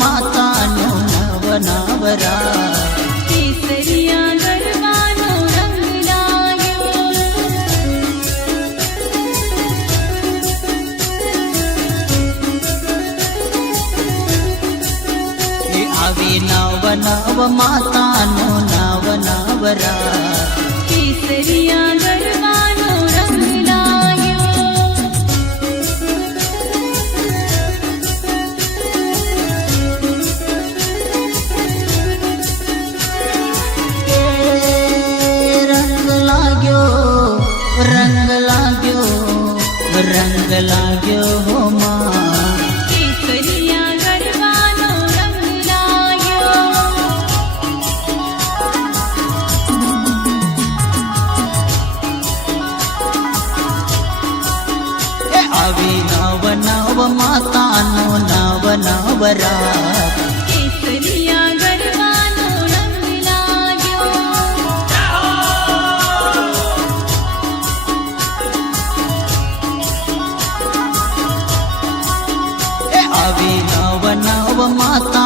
માતાનો નવ નવરાત કેસરિયા ગરબાનો રંગ લાગ્યો એ આવી નવ નવ માતાનો નવ નવરાત કેસરિયા ગરબાનો રંગ લાગ્યો રંગ લાગ્યો હો માં કેસરિયા ગરબાનો રંગ લાગ્યો એ આવી નવ નવ માતાનો નવ નવરાત કેસરિયા ગરબાનો રંગ લાગ્યો એ આવી નવ નવ માતા